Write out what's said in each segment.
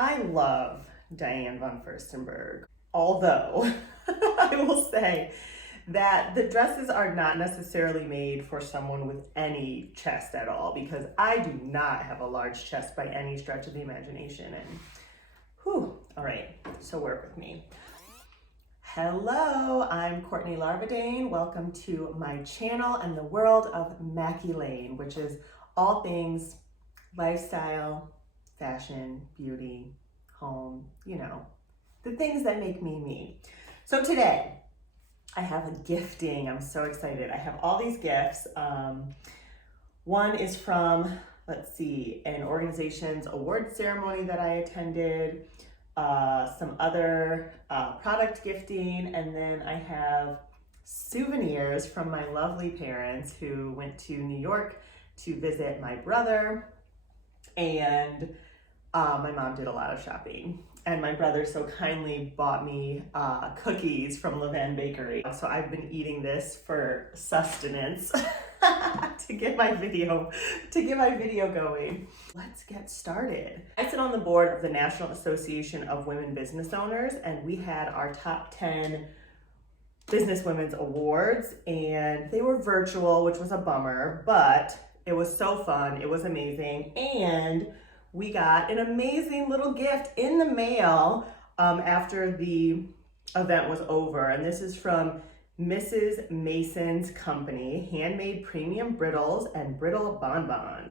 I love Diane von Furstenberg, although I will say that the dresses are not necessarily made for someone with any chest at all, because I do not have a large chest by any stretch of the imagination. And whew, all right, so work with me. Hello, I'm Courtney Larvadane. Welcome to my channel and the world of Mackie Lane, which is all things lifestyle, fashion, beauty, home, you know, the things that make me me. So today I have a gifting. I'm so excited. I have all these gifts. One is from, let's see, an organization's award ceremony that I attended, some other product gifting, and then I have souvenirs from my lovely parents who went to New York to visit my brother, and my mom did a lot of shopping. And my brother so kindly bought me cookies from Levan Bakery. So I've been eating this for sustenance to get my video going. Let's get started. I sit on the board of the National Association of Women Business Owners, and we had our top 10 Business Women's Awards, and they were virtual, which was a bummer, but it was so fun. It was amazing. And we got an amazing little gift in the mail after the event was over. And this is from Mrs. Mason's Company, handmade premium brittles and brittle bonbon.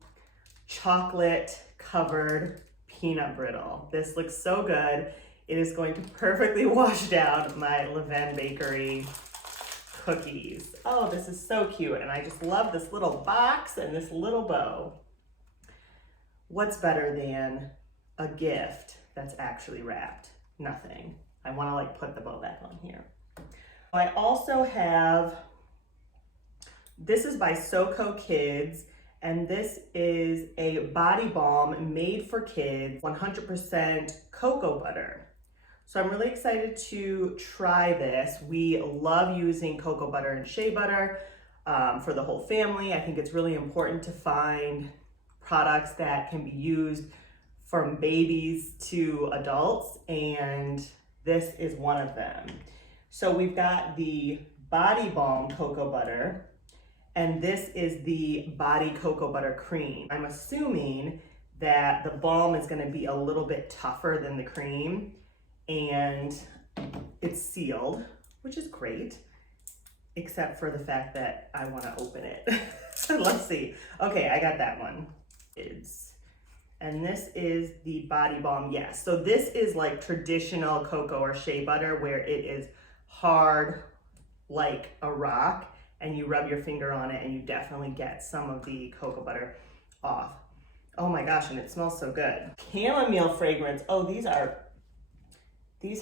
Chocolate covered peanut brittle. This looks so good. It is going to perfectly wash down my Levan Bakery cookies. Oh, this is so cute. And I just love this little box and this little bow. What's better than a gift that's actually wrapped? Nothing. I want to like put the bow back on here. I also have, this is by Soko Kids, and this is a body balm made for kids, 100% cocoa butter. So I'm really excited to try this. We love using cocoa butter and shea butter for the whole family. I think it's really important to find products that can be used from babies to adults, and this is one of them. So we've got the body balm cocoa butter, and this is the body cocoa butter cream. I'm assuming that the balm is going to be a little bit tougher than the cream, and it's sealed, which is great, except for the fact that I want to open it. Let's see. Okay, I got that one. And this is the body balm. Yes, so this is like traditional cocoa or shea butter, where it is hard like a rock, and you rub your finger on it and you definitely get some of the cocoa butter off. Oh my gosh, and it smells so good. Chamomile fragrance. Oh, these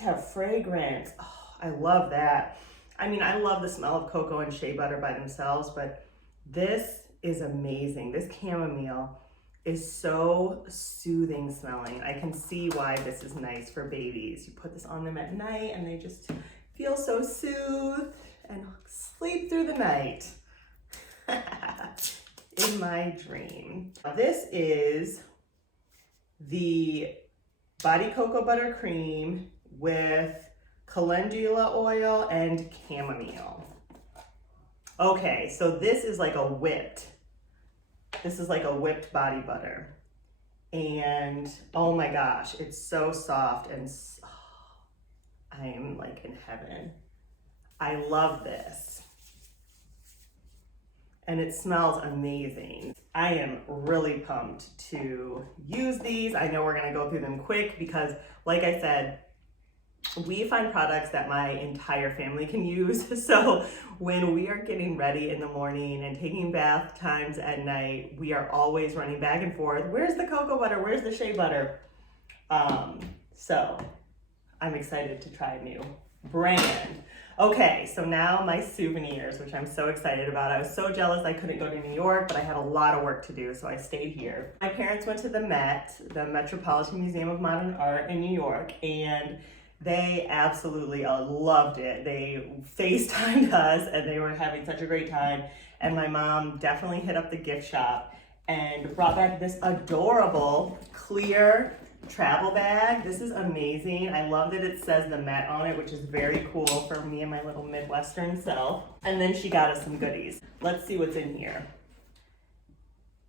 have fragrance. Oh, I love that. I mean, I love the smell of cocoa and shea butter by themselves, but this is amazing. This chamomile is so soothing smelling. I can see why this is nice for babies. You put this on them at night and they just feel so soothed and sleep through the night. In my dream. This is the body cocoa butter cream with calendula oil and chamomile. Okay, so this is like a whipped body butter. And oh my gosh, it's so soft, and I am like in heaven. I love this. And it smells amazing. I am really pumped to use these. I know we're gonna go through them quick because, like I said, we find products that my entire family can use. So when we are getting ready in the morning and taking bath times at night, we are always running back and forth. Where's the cocoa butter? Where's the shea butter? So I'm excited to try a new brand. Okay, so now my souvenirs, which I'm so excited about. I was so jealous I couldn't go to New York, but I had a lot of work to do, so I stayed here. My parents went to the Met, the Metropolitan Museum of Modern Art in New York, and they absolutely loved it. They FaceTimed us and they were having such a great time. And my mom definitely hit up the gift shop and brought back this adorable clear travel bag. This is amazing. I love that it says the Met on it, which is very cool for me and my little Midwestern self. And then she got us some goodies. Let's see what's in here.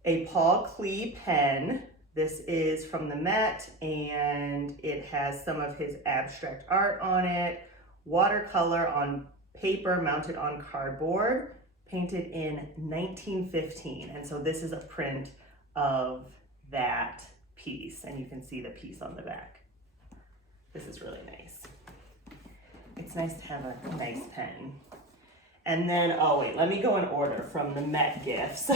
A Paul Klee pen. This is from the Met, and it has some of his abstract art on it. Watercolor on paper mounted on cardboard, painted in 1915. And so this is a print of that piece, and you can see the piece on the back. This is really nice. It's nice to have a nice pen. And then, oh wait, let me go in order from the Met gifts.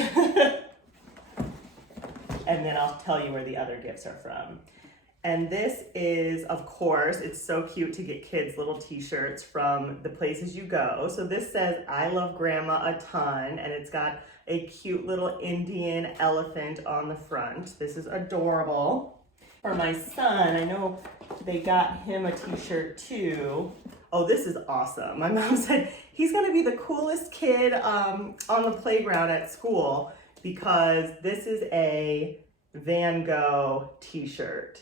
And then I'll tell you where the other gifts are from. And this is, of course, it's so cute to get kids little t-shirts from the places you go. So this says, I love grandma a ton, and it's got a cute little Indian elephant on the front. This is adorable. For my son, I know they got him a t-shirt too. Oh, this is awesome. My mom said he's gonna be the coolest kid on the playground at school because this is a Van Gogh t-shirt.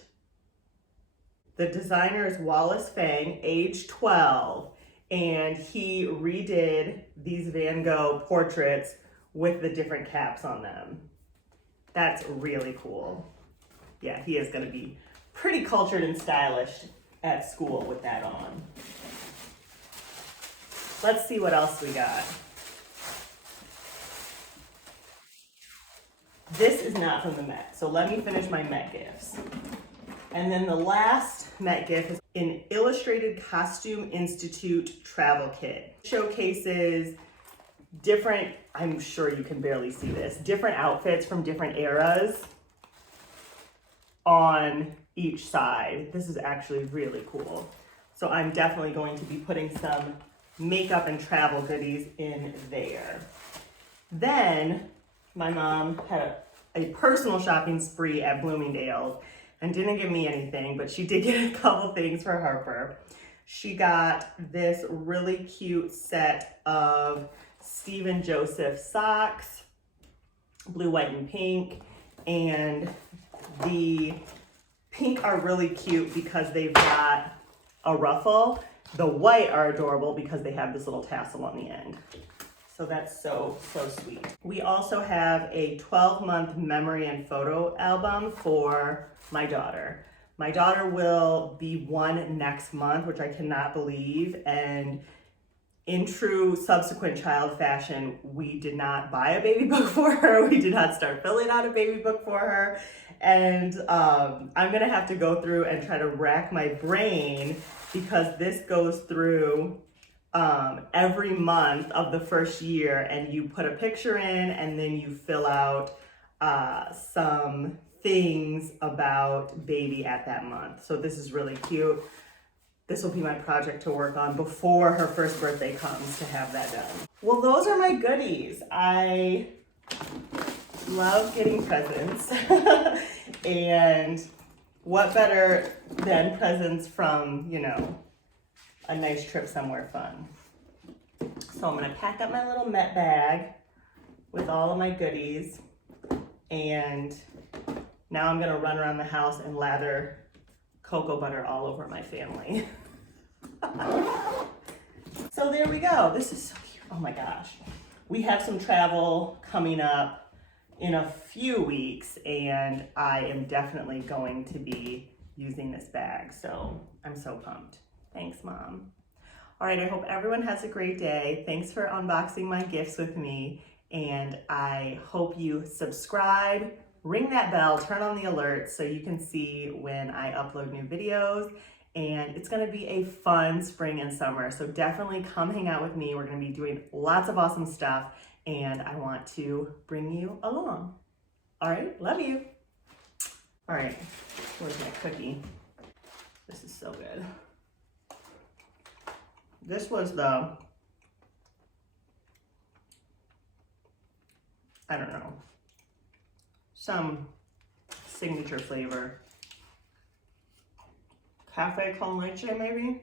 The designer is Wallace Fang, age 12, and he redid these Van Gogh portraits with the different caps on them. That's really cool. Yeah, he is gonna be pretty cultured and stylish at school with that on. Let's see what else we got. This is not from the Met, so let me finish my Met gifts. And then the last Met gift is an Illustrated Costume Institute travel kit. Showcases different, I'm sure you can barely see this, different outfits from different eras on each side. This is actually really cool. So I'm definitely going to be putting some makeup and travel goodies in there. Then my mom had a personal shopping spree at Bloomingdales and didn't give me anything, but she did get a couple things for Harper. She got this really cute set of Stephen Joseph socks, blue, white, and pink. And the pink are really cute because they've got a ruffle. The white are adorable because they have this little tassel on the end. So that's so sweet. We also have a 12-month memory and photo album for my daughter. My daughter will be 1 next month, which I cannot believe. And in true subsequent child fashion, we did not buy a baby book for her. We did not start filling out a baby book for her. And I'm gonna have to go through and try to rack my brain because this goes through every month of the first year, and you put a picture in and then you fill out some things about baby at that month. So this is really cute. This will be my project to work on before her first birthday comes to have that done. Well, those are my goodies. I love getting presents. And what better than presents from, you know, a nice trip somewhere fun. So I'm gonna pack up my little Met bag with all of my goodies, and now I'm gonna run around the house and lather cocoa butter all over my family. So there we go. This is so cute. Oh my gosh. We have some travel coming up in a few weeks, and I am definitely going to be using this bag. So I'm so pumped. Thanks, Mom. All right, I hope everyone has a great day. Thanks for unboxing my gifts with me, and I hope you subscribe, ring that bell, turn on the alerts so you can see when I upload new videos. And it's gonna be a fun spring and summer, so definitely come hang out with me. We're gonna be doing lots of awesome stuff, and I want to bring you along. All right, love you. All right, where's my cookie? This is so good. This was the, I don't know, some signature flavor. Cafe con leche, maybe?